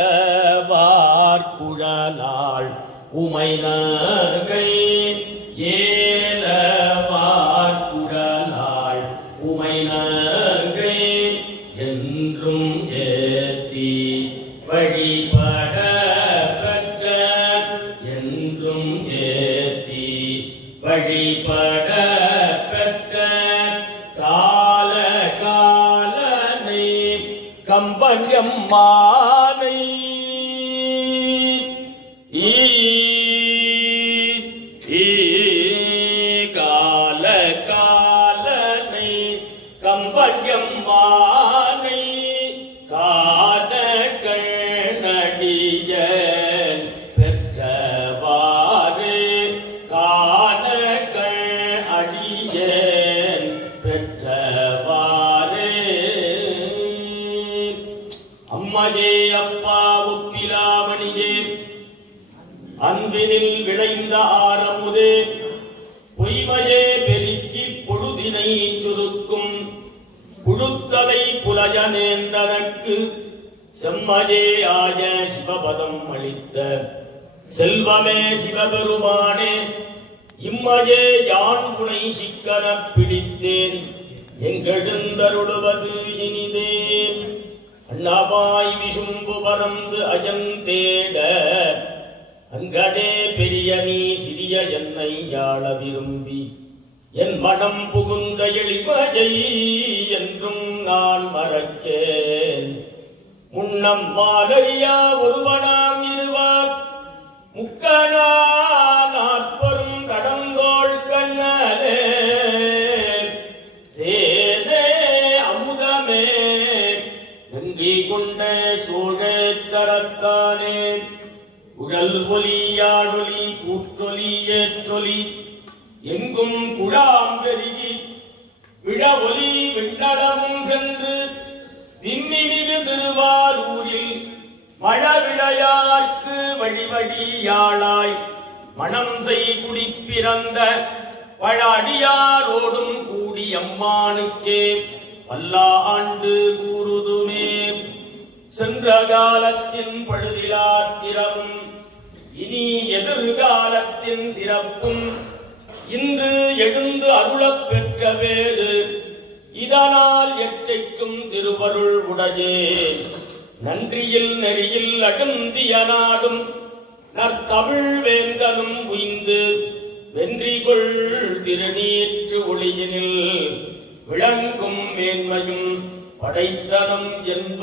ஏலவார் குழலாள் உமைநகை ஏலவார் குழலாள் உமைநகை என்றும் ஏத்தி வழிபட பெற்ற என்றும் ஏத்தி வழிபட பெற்ற கால காலனை கம்பன்யம்மானை கால காலனை கம்பன்யம்மானை காண கண்ணடிய பெற்றவாறு காண கண்ணடிய பெற்றவாறு அம்மையே அப்பா ஒப்பிலாமணியே அன்பினில் விளைந்த ஆரமுதே பொய்மையே பெருக்கி பொழுதினை சுருக்கும் புழுத்தலை புலயனேந்தனக்கு செம்மையே ஆய சிவபதம் அளித்த செல்வமே சிவபெருமானே இம்மையே யான் உனை சிக்கன பிடித்தேன் எங்கெழுந்தருளுவது இனிதே அண்ணாவாய் விசும்பு பறந்து அஜந்தேட அங்கடே பெரிய நீ சிறிய என்னை யாழ விரும்பி என் மனம் புகுந்த எளிமையை என்றும் நான் மறக்கேன் முன்னம் மாதரியா ஒருவனாம் இருவார் முக்கணா நாற்பொரும் கடந்தோள் கண்ணலே தேனே அமுதமே கங்கை கொண்ட சோழச்சரத்தானே குழல் ஒலி யாழொலி கூற்றொலி ஏற்றொலி எங்கும் குழாம் பெருகி விழ ஒலி விண்ணளவும் சென்று விண்மிகு திருவாரூரில் மழவிடையார்க்கு வழிவழியாளாய் மணம் செய் குடி பிறந்த வழடியாரோடும் கூடி அம்மானுக்கே பல்லாண்டு கூறுதுமே சென்ற காலத்தின் பழுதிலாத்திரமும் இனி எதிர்காலத்தின் சிறப்பும் இன்று எழுந்து அருளப் பெற்ற வேறு இதனால் எற்றைக்கும் திருவருள் உடையே நன்றியில் நெறியில் அடுந்திய நாடும் நற்தமிழ் வேந்தனும் உய்ந்து வென்றிகொள் திருநீற்று ஒளியினில் விளங்கும் மேன்மையும் படைத்தனம் என்ப